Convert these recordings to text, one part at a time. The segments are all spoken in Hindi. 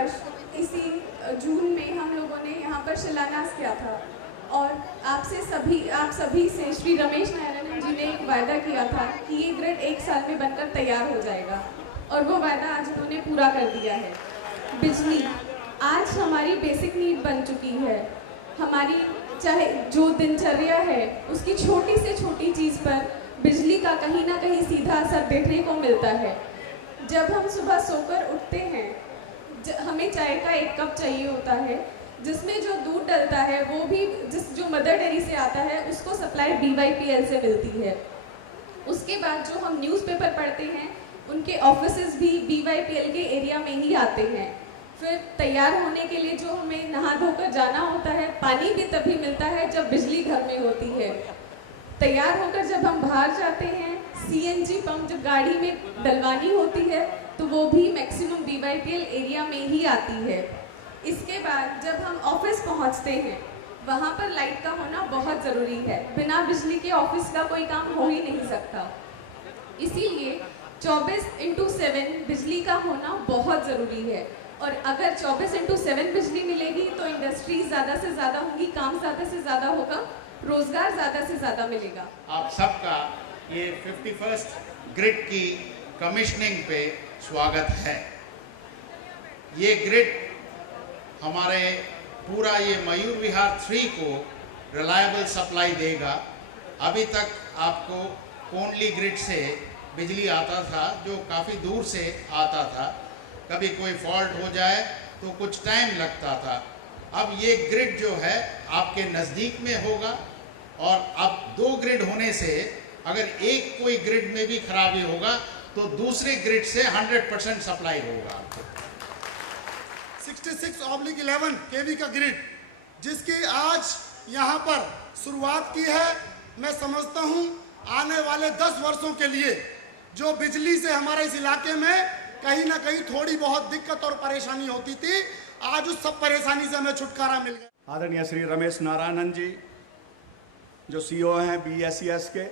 वर्ष इसी जून में हम लोगों ने यहाँ पर शिलान्यास किया था और आप सभी से श्री रमेश नारायणन जी ने एक वायदा किया था कि ये ग्रिड 1 साल में बनकर तैयार हो जाएगा और वो वायदा आज उन्होंने पूरा कर दिया है। बिजली आज हमारी बेसिक नीड बन चुकी है। हमारी चाहे जो दिनचर्या है उसकी छोटी से छोटी चीज़ पर बिजली का कहीं ना कहीं सीधा असर देखने को मिलता है। जब हम सुबह सोकर उठते हैं हमें चाय का 1 कप चाहिए होता है, जिसमें जो दूध डलता है वो भी जो मदर डेयरी से आता है उसको सप्लाई BYPL से मिलती है। उसके बाद जो हम न्यूज़पेपर पढ़ते हैं उनके ऑफिसेज भी BYPL के एरिया में ही आते हैं। फिर तैयार होने के लिए जो हमें नहा धोकर जाना होता है, पानी भी तभी मिलता है जब बिजली घर में होती है। तैयार होकर जब हम बाहर जाते हैं, CNG पंप जब गाड़ी में डलवानी होती है तो वो भी मैक्सिमम BYPL एरिया में ही आती है। इसके बाद जब हम ऑफिस पहुंचते हैं वहाँ पर लाइट का होना बहुत ज़रूरी है। बिना बिजली के ऑफिस का कोई काम हो ही नहीं सकता। इसीलिए 24/7 बिजली का होना बहुत ज़रूरी है और अगर 24/7 बिजली मिलेगी तो इंडस्ट्रीज ज़्यादा से ज़्यादा होंगी, काम ज़्यादा से ज़्यादा होगा, रोज़गार ज़्यादा से ज़्यादा मिलेगा। आप सबका ये 51st ग्रिड की कमिश्निंग पे स्वागत है। ये ग्रिड हमारे पूरा ये मयूर विहार 3 को रिलायबल सप्लाई देगा। अभी तक आपको कोंडली ग्रिड से बिजली आता था जो काफ़ी दूर से आता था, कभी कोई फॉल्ट हो जाए तो कुछ टाइम लगता था। अब ये ग्रिड जो है आपके नज़दीक में होगा और अब 2 ग्रिड होने से अगर एक कोई ग्रिड में भी खराबी होगा तो दूसरे ग्रिड से 100% सप्लाई होगा। 66/11 kV का ग्रिड जिसकी आज यहाँ पर शुरुआत की है, मैं समझता हूँ आने वाले 10 वर्षों के लिए जो बिजली से हमारे इस इलाके में कहीं ना कहीं थोड़ी बहुत दिक्कत और परेशानी होती थी, आज उस सब परेशानी से हमें छुटकारा मिल गया। आदरणीय श्री रमेश नारायणन जी जो CEO हैं BSES के,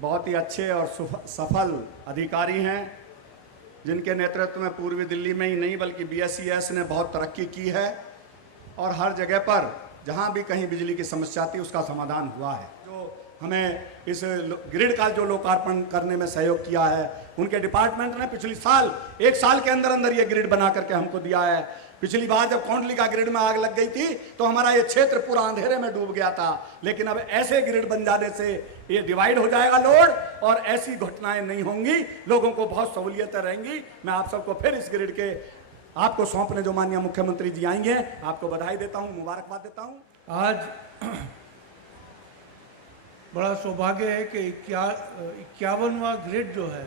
बहुत ही अच्छे और सफल अधिकारी हैं जिनके नेतृत्व में पूर्वी दिल्ली में ही नहीं बल्कि BSES ने बहुत तरक्की की है और हर जगह पर जहां भी कहीं बिजली की समस्या थी उसका समाधान हुआ है। जो हमें इस ग्रिड का जो लोकार्पण करने में सहयोग किया है उनके डिपार्टमेंट ने पिछले साल 1 साल के अंदर अंदर ये ग्रिड बना करके हमको दिया है। पिछली बार जब कोंडली का ग्रिड में आग लग गई थी तो हमारा ये क्षेत्र पूरा अंधेरे में डूब गया था, लेकिन अब ऐसे ग्रिड बन जाने से ये डिवाइड हो जाएगा लोड और ऐसी घटनाएं नहीं होंगी, लोगों को बहुत सहूलियतें रहेंगी। मैं आप सबको फिर इस ग्रिड के आपको सौंपने जो माननीय मुख्यमंत्री जी आएंगे आपको बधाई देता हूँ, मुबारकबाद देता हूँ। आज बड़ा सौभाग्य है कि 51वां ग्रिड जो है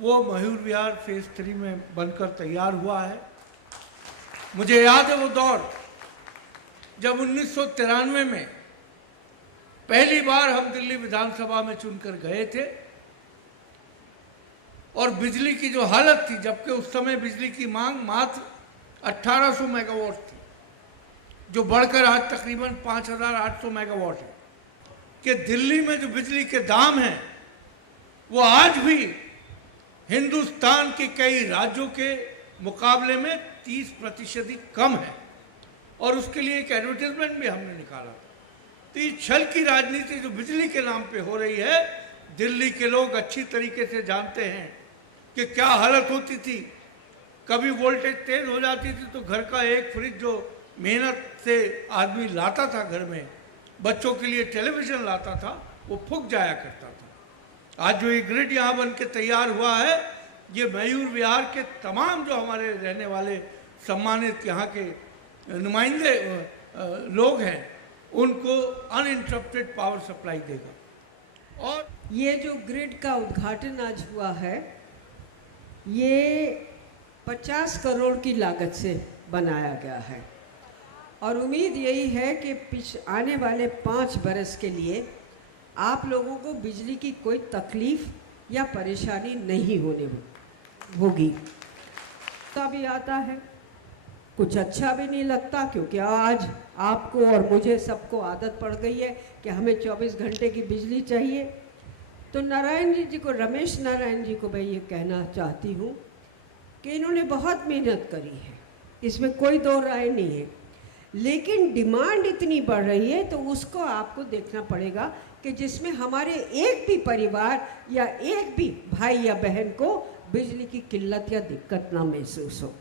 वो मयूर विहार फेज 3 में बनकर तैयार हुआ है। मुझे याद है वो दौर जब 1993 में पहली बार हम दिल्ली विधानसभा में चुनकर गए थे और बिजली की जो हालत थी, जबकि उस समय बिजली की मांग मात्र 1800 मेगावाट थी जो बढ़कर आज तकरीबन 5800 मेगावाट है, कि दिल्ली में जो बिजली के दाम हैं वो आज भी हिंदुस्तान के कई राज्यों के मुकाबले में 30% ही कम है। और उसके लिए एक एडवर्टाइजमेंट भी हमने निकाला। तो ये छल की राजनीति जो बिजली के नाम पे हो रही है, दिल्ली के लोग अच्छी तरीके से जानते हैं कि क्या हालत होती थी। कभी वोल्टेज तेज हो जाती थी तो घर का एक फ्रिज जो मेहनत से आदमी लाता था घर में, बच्चों के लिए टेलीविज़न लाता था, वो फूक जाया करता था। आज जो ये ग्रिड यहाँ बन के तैयार हुआ है, ये मयूर विहार के तमाम जो हमारे रहने वाले सम्मानित यहाँ के नुमाइंदे लोग हैं उनको अनइंटरप्टेड पावर सप्लाई देगा। और ये जो ग्रिड का उद्घाटन आज हुआ है ये 50 करोड़ की लागत से बनाया गया है और उम्मीद यही है कि आने वाले 5 बरस के लिए आप लोगों को बिजली की कोई तकलीफ या परेशानी नहीं होगी। तब ये आता है कुछ अच्छा भी नहीं लगता, क्योंकि आज आपको और मुझे सबको आदत पड़ गई है कि हमें 24 घंटे की बिजली चाहिए। तो नारायण जी को, रमेश नारायण जी को मैं ये कहना चाहती हूँ कि इन्होंने बहुत मेहनत करी है, इसमें कोई दो राय नहीं है, लेकिन डिमांड इतनी बढ़ रही है तो उसको आपको देखना पड़ेगा कि जिसमें हमारे एक भी परिवार या एक भी भाई या बहन को बिजली की किल्लत या दिक्कत ना महसूस हो।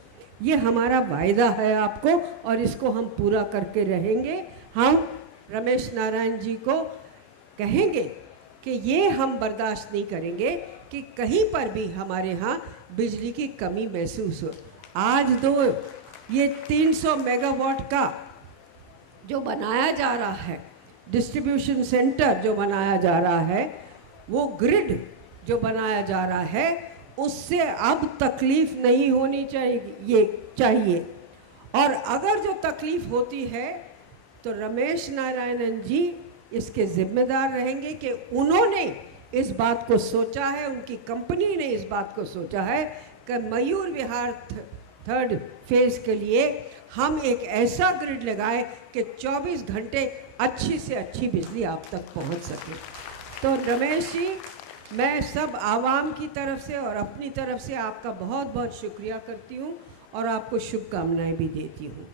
ये हमारा वायदा है आपको और इसको हम पूरा करके रहेंगे। हम रमेश नारायण जी को कहेंगे कि ये हम बर्दाश्त नहीं करेंगे कि कहीं पर भी हमारे यहाँ बिजली की कमी महसूस हो। आज तो ये 300 मेगावाट का जो बनाया जा रहा है, डिस्ट्रीब्यूशन सेंटर जो बनाया जा रहा है, वो ग्रिड जो बनाया जा रहा है, उससे अब तकलीफ नहीं होनी चाहिए। और अगर जो तकलीफ होती है तो रमेश नारायणन जी इसके जिम्मेदार रहेंगे कि उन्होंने इस बात को सोचा है, उनकी कंपनी ने इस बात को सोचा है कि मयूर विहार थर्ड फेज के लिए हम एक ऐसा ग्रिड लगाए कि 24 घंटे अच्छी से अच्छी बिजली आप तक पहुंच सके। तो रमेश जी, मैं सब आवाम की तरफ से और अपनी तरफ से आपका बहुत बहुत शुक्रिया करती हूं और आपको शुभकामनाएं भी देती हूं।